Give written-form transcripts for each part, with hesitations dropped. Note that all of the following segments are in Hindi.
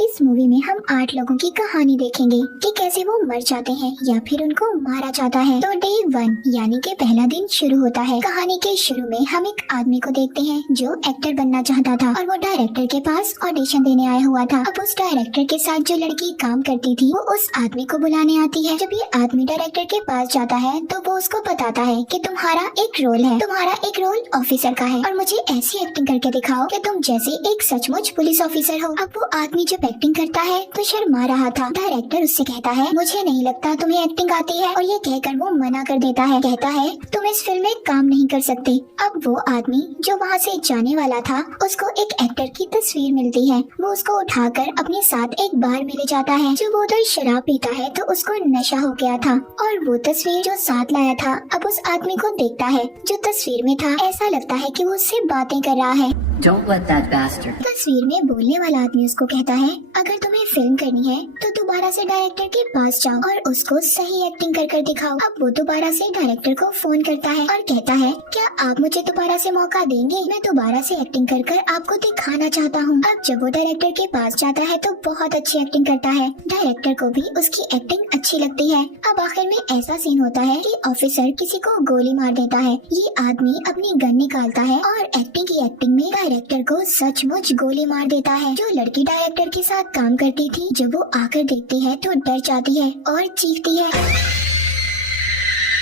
इस मूवी में हम 8 लोगों की कहानी देखेंगे कि कैसे वो मर जाते हैं या फिर उनको मारा जाता है। तो डे 1 यानी कि पहला दिन शुरू होता है। कहानी के शुरू में हम एक आदमी को देखते हैं जो एक्टर बनना चाहता था और वो डायरेक्टर के पास ऑडिशन देने आया हुआ था। अब उस डायरेक्टर के साथ जो लड़की काम करती थी वो उस आदमी को बुलाने आती है। जब ये आदमी डायरेक्टर के पास जाता है तो वो उसको बताता है कि तुम्हारा एक रोल है, तुम्हारा एक रोल ऑफिसर का है और मुझे ऐसी एक्टिंग करके दिखाओ कि तुम जैसे एक सचमुच पुलिस ऑफिसर हो। अब वो आदमी जब एक्टिंग करता है तो शर्मा रहा था। डायरेक्टर उससे कहता है मुझे नहीं लगता तुम्हें एक्टिंग आती है और ये कहकर वो मना कर देता है। कहता है तुम इस फिल्म में काम नहीं कर सकते। अब वो आदमी जो वहाँ से जाने वाला था उसको एक एक्टर की तस्वीर मिलती है। वो उसको उठाकर अपने साथ एक बार में ले जाता है। जो वो उधर शराब पीता है तो उसको नशा हो गया था और वो तस्वीर जो साथ लाया था अब उस आदमी को देखता है जो तस्वीर में था। ऐसा लगता है कि वो उससे बातें कर रहा है। Don't let that bastard. तस्वीर में बोलने वाला आदमी उसको कहता है अगर तुम्हें फिल्म करनी है तो दोबारा से डायरेक्टर के पास जाओ और उसको सही एक्टिंग कर दिखाओ। अब वो दोबारा से डायरेक्टर को फोन करता है और कहता है क्या आप मुझे दोबारा से मौका देंगे, मैं दोबारा से एक्टिंग कर आपको दिखाना चाहता हूँ। अब जब वो डायरेक्टर के पास जाता है तो बहुत अच्छी एक्टिंग करता है। डायरेक्टर को भी उसकी एक्टिंग अच्छी लगती है। अब आखिर में ऐसा सीन होता है कि ऑफिसर किसी को गोली मार देता है। ये आदमी अपनी गन निकालता है और एक्टिंग की एक्टिंग में डायरेक्टर को सचमुच गोली मार देता है। जो लड़की डायरेक्टर के साथ काम करती थी जब वो आकर देखती है तो डर जाती है और चीखती है।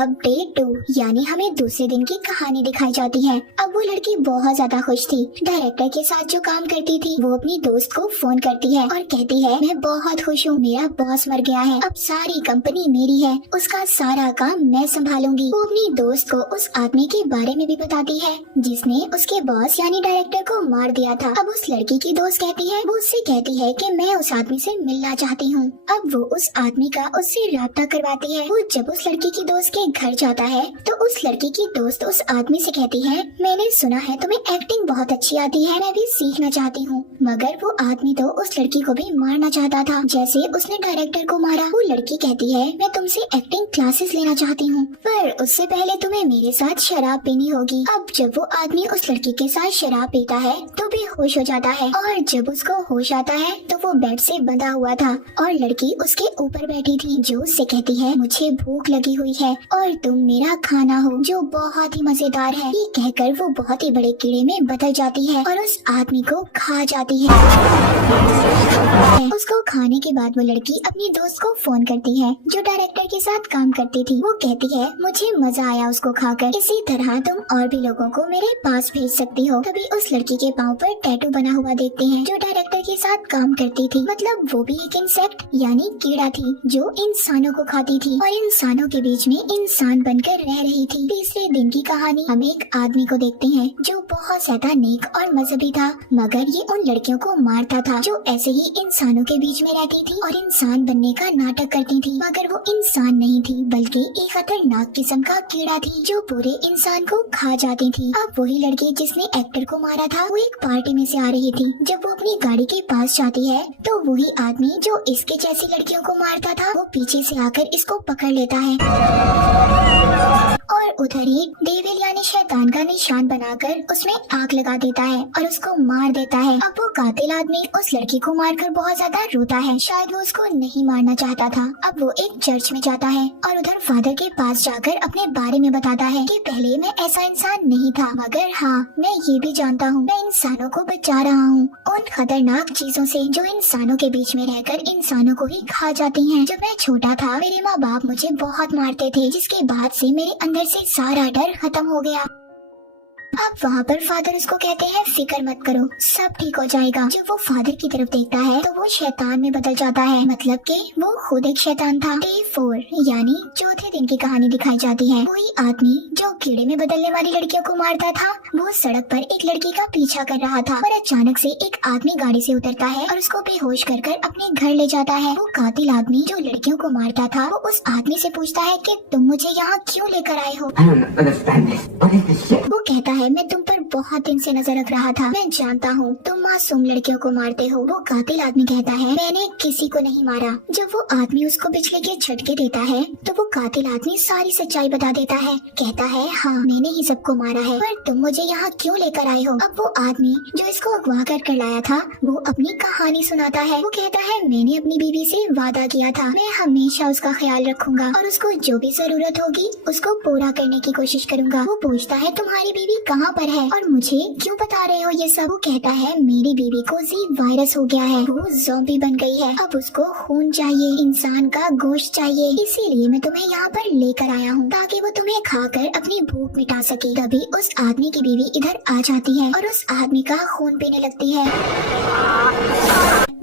अब डे 2 यानी हमें दूसरे दिन की कहानी दिखाई जाती है। अब वो लड़की बहुत ज्यादा खुश थी। डायरेक्टर के साथ जो काम करती थी वो अपनी दोस्त को फोन करती है और कहती है मैं बहुत खुश हूँ, मेरा बॉस मर गया है, अब सारी कंपनी मेरी है, उसका सारा काम मैं संभालूंगी। वो अपनी दोस्त को उस आदमी के बारे में भी बताती है जिसने उसके बॉस यानी डायरेक्टर को मार दिया था। अब उस लड़की की दोस्त कहती है, वो उससे कहती है कि मैं उस आदमी से मिलना चाहती हूँ। अब वो उस आदमी का उससे राब्ता करवाती है। वो जब उस लड़की की दोस्त घर जाता है तो उस लड़की की दोस्त उस आदमी से कहती है मैंने सुना है तुम्हें एक्टिंग बहुत अच्छी आती है, मैं भी सीखना चाहती हूँ। मगर वो आदमी तो उस लड़की को भी मारना चाहता था जैसे उसने डायरेक्टर को मारा। वो लड़की कहती है मैं तुमसे एक्टिंग क्लासेस लेना चाहती हूँ पर उससे पहले तुम्हें मेरे साथ शराब पीनी होगी। अब जब वो आदमी उस लड़की के साथ शराब पीता है तो बेहोश हो जाता है और जब उसको होश आता है तो वो बेड से बंधा हुआ था और लड़की उसके ऊपर बैठी थी जो उससे कहती है मुझे भूख लगी हुई है और तुम मेरा खाना हो जो बहुत ही मजेदार है। ये कहकर वो बहुत ही बड़े कीड़े में बदल जाती है और उस आदमी को खा जाती है। उसको खाने के बाद वो लड़की अपनी दोस्त को फोन करती है जो डायरेक्टर के साथ काम करती थी। वो कहती है मुझे मजा आया उसको खाकर, इसी तरह तुम और भी लोगों को मेरे पास भेज सकती हो। तभी उस लड़की के पाँव पर टैटू बना हुआ देखते हैं जो डायरेक्टर के साथ काम करती थी। मतलब वो भी एक इंसेक्ट यानी कीड़ा थी जो इंसानों को खाती थी और इंसानों के बीच में इंसान बनकर रह रही थी। तीसरे दिन की कहानी हम एक आदमी को देखते हैं जो बहुत ज्यादा नेक और मजहबी था मगर ये उन लड़कियों को मारता था जो ऐसे ही इंसानों के बीच में रहती थी और इंसान बनने का नाटक करती थी। मगर वो इंसान नहीं थी बल्कि एक खतरनाक किस्म का कीड़ा थी जो पूरे इंसान को खा जाती थी। अब वही लड़की जिसने एक्टर को मारा था वो एक पार्टी में से आ रही थी। जब वो अपनी गाड़ी के पास जाती है तो वही आदमी जो इसके जैसी लड़कियों को मारता था वो पीछे से आकर इसको पकड़ लेता है और उधर ही डेविल यानी शैतान का निशान बनाकर उसमें आग लगा देता है और उसको मार देता है। अब वो कातिल आदमी उस लड़की को मारकर बहुत ज्यादा रोता है, शायद वो उसको नहीं मारना चाहता था। अब वो एक चर्च में जाता है और उधर फादर के पास जाकर अपने बारे में बताता है कि पहले मैं ऐसा इंसान नहीं था मगर हाँ मैं ये भी जानता हूँ मैं इंसानों को बचा रहा हूँ उन खतरनाक चीजों से जो इंसानों के बीच में रहकर इंसानों को ही खा जाती हैं। जब मैं छोटा था मेरे माँ बाप मुझे बहुत मारते थे जिसके बाद से मेरे अंदर से सारा डर खत्म हो गया। अब वहाँ पर फादर उसको कहते हैं फिक्र मत करो सब ठीक हो जाएगा। जब वो फादर की तरफ देखता है तो वो शैतान में बदल जाता है, मतलब कि वो खुद एक शैतान था। डे 4 यानी चौथे दिन की कहानी दिखाई जाती है। वही आदमी जो कीड़े में बदलने वाली लड़कियों को मारता था वो सड़क पर एक लड़की का पीछा कर रहा था और अचानक से एक आदमी गाड़ी से उतरता है और उसको बेहोश कर अपने घर ले जाता है। वो कातिल आदमी जो लड़कियों को मारता था वो उस आदमी से पूछता है कि तुम मुझे यहाँ क्यों लेकर आए हो। I don't understand this. What is this shit? वो कहता है है मैं तुम पर बहुत दिन से नजर रख रहा था। मैं जानता हूँ तुम मासूम लड़कियों को मारते हो। वो कातिल आदमी कहता है मैंने किसी को नहीं मारा। जब वो आदमी उसको बिजली के झटके देता है तो वो कातिल आदमी सारी सच्चाई बता देता है। कहता है हाँ मैंने ही सबको मारा है, पर तुम मुझे यहाँ क्यों लेकर आए हो। अब वो आदमी जो इसको अगवा कर लाया था वो अपनी कहानी सुनाता है। वो कहता है मैंने अपनी बीवी से वादा किया था मैं हमेशा उसका ख्याल रखूंगा और उसको जो भी जरूरत होगी उसको पूरा करने की कोशिश करूंगा। वो पूछता है तुम्हारी बीवी कहाँ पर है और मुझे क्यों बता रहे हो ये सब। वो कहता है मेरी बीवी को जी वायरस हो गया है, वो ज़ॉम्बी बन गई है। अब उसको खून चाहिए, इंसान का गोश्त चाहिए, इसीलिए मैं तुम्हें यहाँ पर लेकर आया हूँ ताकि वो तुम्हें खाकर अपनी भूख मिटा सके। तभी उस आदमी की बीवी इधर आ जाती है और उस आदमी का खून पीने लगती है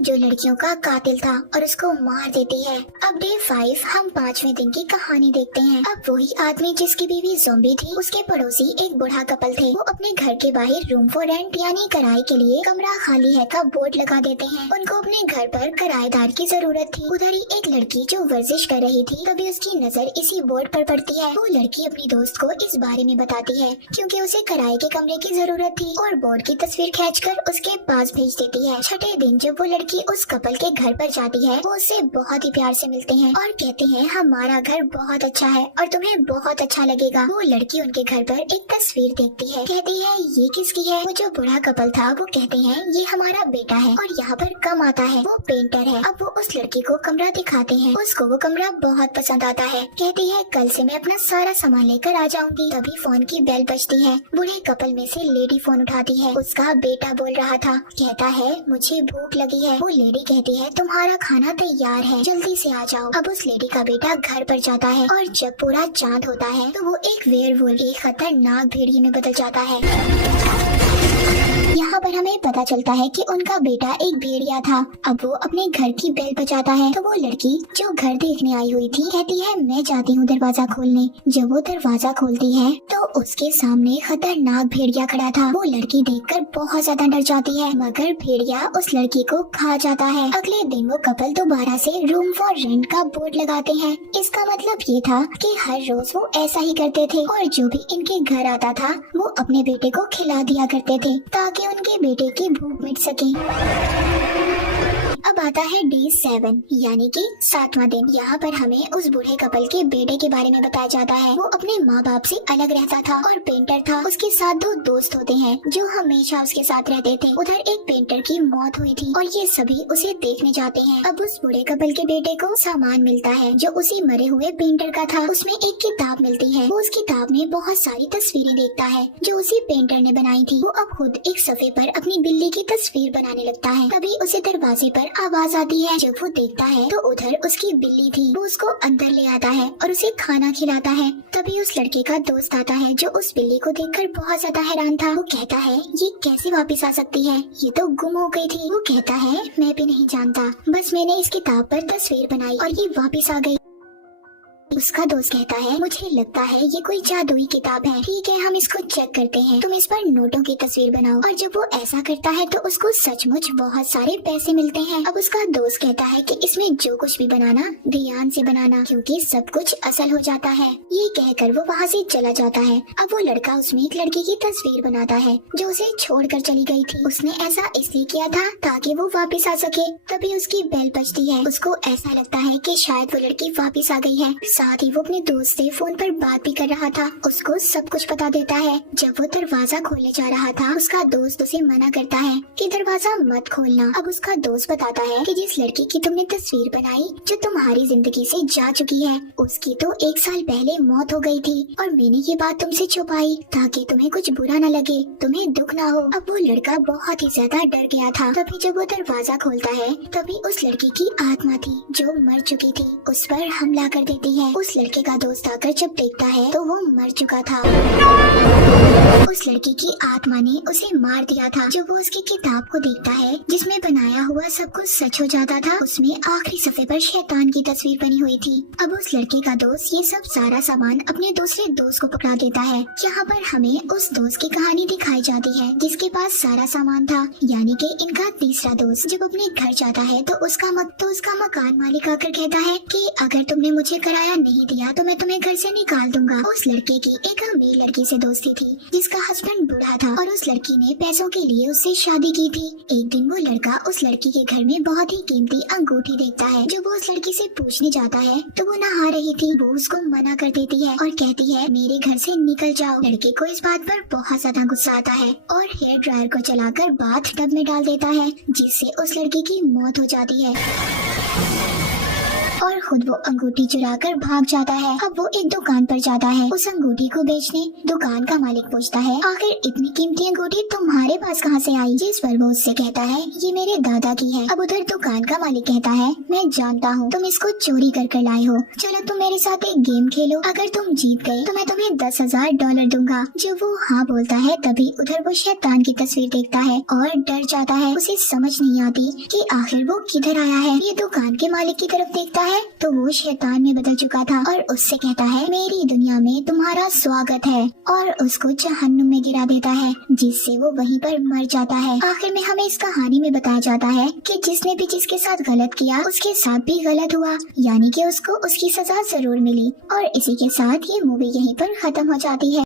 जो लड़कियों का कातिल था और उसको मार देती है। अब डे 5 हम 5वें दिन की कहानी देखते हैं। अब वही आदमी जिसकी बीवी ज़ॉम्बी थी उसके पड़ोसी एक बूढ़ा कपल थे। वो अपने घर के बाहर रूम फॉर रेंट यानी किराए के लिए कमरा खाली है का बोर्ड लगा देते हैं। उनको अपने घर पर किराएदार की जरूरत थी। उधर ही एक लड़की जो वर्जिश कर रही थी तभी उसकी नजर इसी बोर्ड पर पड़ती है। वो लड़की अपनी दोस्त को इस बारे में बताती है क्योंकि उसे किराए के कमरे की जरूरत थी और बोर्ड की तस्वीर खींचकर उसके पास भेज देती है। छठे दिन जब वो लड़की उस कपल के घर पर जाती है वो उससे बहुत ही प्यार से मिलते हैं और कहते हैं हमारा घर बहुत अच्छा है और तुम्हें बहुत अच्छा लगेगा। वो लड़की उनके घर पर एक तस्वीर देखती है, कहती है ये किसकी है। वो जो बूढ़ा कपल था वो कहते हैं ये हमारा बेटा है और यहाँ पर कम आता है, वो पेंटर है। अब वो उस लड़की को कमरा दिखाते हैं, उसको वो कमरा बहुत पसंद आता है। कहती है कल से मैं अपना सारा सामान लेकर आ जाऊंगी। तभी फोन की बेल बजती है। बूढ़े कपल में से लेडी फोन उठाती है। उसका बेटा बोल रहा था, कहता है मुझे भूख लगी है। वो लेडी कहती है तुम्हारा खाना तैयार है, जल्दी से आ जाओ। अब उस लेडी का बेटा घर पर जाता है और जब पूरा चांद होता है तो वो एक वेयरवुल्फ, एक खतरनाक भेड़िए में बदल जाता है। यहाँ पर हमें पता चलता है कि उनका बेटा एक भेड़िया था। अब वो अपने घर की बेल बजाता है तो वो लड़की जो घर देखने आई हुई थी कहती है मैं जाती हूँ दरवाजा खोलने। जब वो दरवाजा खोलती है तो उसके सामने खतरनाक भेड़िया खड़ा था। वो लड़की देखकर बहुत ज्यादा डर जाती है मगर भेड़िया उस लड़की को खा जाता है। अगले दिन वो कपल दोबारा से रूम फॉर रेंट का बोर्ड लगाते हैं। इसका मतलब ये था कि हर रोज वो ऐसा ही करते थे और जो भी इनके घर आता था वो अपने बेटे को खिला दिया करते थे ताकि उनके बेटे की भूख मिट सके। अब आता है डे 7 यानी कि 7वां दिन। यहाँ पर हमें उस बूढ़े कपल के बेटे के बारे में बताया जाता है। वो अपने माँ बाप से अलग रहता था और पेंटर था। उसके साथ 2 दोस्त होते हैं जो हमेशा उसके साथ रहते थे। उधर एक पेंटर की मौत हुई थी और ये सभी उसे देखने जाते हैं। अब उस बूढ़े कपल के बेटे को सामान मिलता है जो उसी मरे हुए पेंटर का था। उसमें एक किताब मिलती है। वो उस किताब में बहुत सारी तस्वीरें देखता है जो उसी पेंटर ने बनाई थी। वो अब खुद एक सफ़े पर अपनी बिल्ली की तस्वीर बनाने लगता है। तभी उसे दरवाजे पर आवाज आती है। जब वो देखता है तो उधर उसकी बिल्ली थी। वो उसको अंदर ले आता है और उसे खाना खिलाता है। तभी उस लड़के का दोस्त आता है जो उस बिल्ली को देखकर बहुत ज्यादा हैरान था। वो कहता है ये कैसे वापस आ सकती है, ये तो गुम हो गई थी। वो कहता है मैं भी नहीं जानता, बस मैंने इस किताब पर तस्वीर बनाई और ये वापस आ गई। उसका दोस्त कहता है मुझे लगता है ये कोई जादुई किताब है। ठीक है हम इसको चेक करते हैं, तुम इस पर नोटों की तस्वीर बनाओ। और जब वो ऐसा करता है तो उसको सचमुच बहुत सारे पैसे मिलते हैं। अब उसका दोस्त कहता है कि इसमें जो कुछ भी बनाना ध्यान से बनाना क्योंकि सब कुछ असल हो जाता है। ये कहकर वो वहाँ से चला जाता है। अब वो लड़का उसमें एक लड़की की तस्वीर बनाता है जो उसे छोड़कर चली गई थी। उसने ऐसा इसलिए किया था ताकि वो वापस आ सके। तभी उसकी बेल बजती है। उसको ऐसा लगता है कि शायद वो लड़की वापस आ गई है। साथ ही वो अपने दोस्त से फोन पर बात भी कर रहा था। उसको सब कुछ बता देता है। जब वो दरवाजा खोलने जा रहा था उसका दोस्त उसे मना करता है कि दरवाजा मत खोलना। अब उसका दोस्त बताता है कि जिस लड़की की तुमने तस्वीर बनाई जो तुम्हारी जिंदगी से जा चुकी है उसकी तो 1 साल पहले मौत हो गई थी और मैंने ये बात तुमसे छुपाई ताकि तुम्हें कुछ बुरा न लगे, तुम्हें दुख ना हो। अब वो लड़का बहुत ही ज्यादा डर गया था। तभी जब वो दरवाजा खोलता है तभी उस लड़की की आत्मा थी जो मर चुकी थी उस पर हमला कर देती है। उस लड़के का दोस्त आकर जब देखता है तो वो मर चुका था। उस लड़की की आत्मा ने उसे मार दिया था। जब वो उसकी किताब को देखता है जिसमें बनाया हुआ सब कुछ सच हो जाता था, उसमें आखिरी सफ़े पर शैतान की तस्वीर बनी हुई थी। अब उस लड़के का दोस्त ये सब सारा सामान अपने दूसरे दोस्त को पकड़ा देता है। यहाँ पर हमें उस दोस्त की कहानी दिखाई जाती है जिसके पास सारा सामान था, यानी कि इनका तीसरा दोस्त। जब अपने घर जाता है तो उसका मकान मालिक आकर कहता है कि अगर तुमने मुझे कराया ध्यान नहीं दिया तो मैं तुम्हें घर से निकाल दूंगा। उस लड़के की एक अमीर लड़की से दोस्ती थी जिसका हस्बैंड बूढ़ा था और उस लड़की ने पैसों के लिए उससे शादी की थी। एक दिन वो लड़का उस लड़की के घर में बहुत ही कीमती अंगूठी देखता है जो वो उस लड़की से पूछने जाता है तो वो नहा रही थी। वो उसको मना कर देती है और कहती है मेरे घर से निकल जाओ। लड़के को इस बात पर बहुत ज्यादा गुस्सा आता है और हेयर ड्रायर को चलाकर बाथ टब में डाल देता है जिससे उस लड़की की मौत हो जाती है और खुद वो अंगूठी चुराकर भाग जाता है। अब वो एक दुकान पर जाता है उस अंगूठी को बेचने। दुकान का मालिक पूछता है आखिर इतनी कीमती अंगूठी तुम्हारे पास कहाँ से आई? जिस पर वो उससे कहता है ये मेरे दादा की है। अब उधर दुकान का मालिक कहता है मैं जानता हूँ तुम इसको चोरी कर लाए हो, चलो तुम मेरे साथ एक गेम खेलो, अगर तुम जीत गए तो मैं तुम्हें $10,000 दूंगा। जब वो हाँ बोलता है तभी उधर वो शैतान की तस्वीर देखता है और डर जाता है। उसे समझ नहीं आती कि आखिर वो किधर आया है। ये दुकान के मालिक की तरफ देखता है तो वो शैतान में बदल चुका था और उससे कहता है मेरी दुनिया में तुम्हारा स्वागत है और उसको जहन्नुम में गिरा देता है जिससे वो वहीं पर मर जाता है। आखिर में हमें इस कहानी में बताया जाता है कि जिसने भी जिसके साथ गलत किया उसके साथ भी गलत हुआ, यानी कि उसको उसकी सजा जरूर मिली। और इसी के साथ ये मूवी यहीं पर खत्म हो जाती है।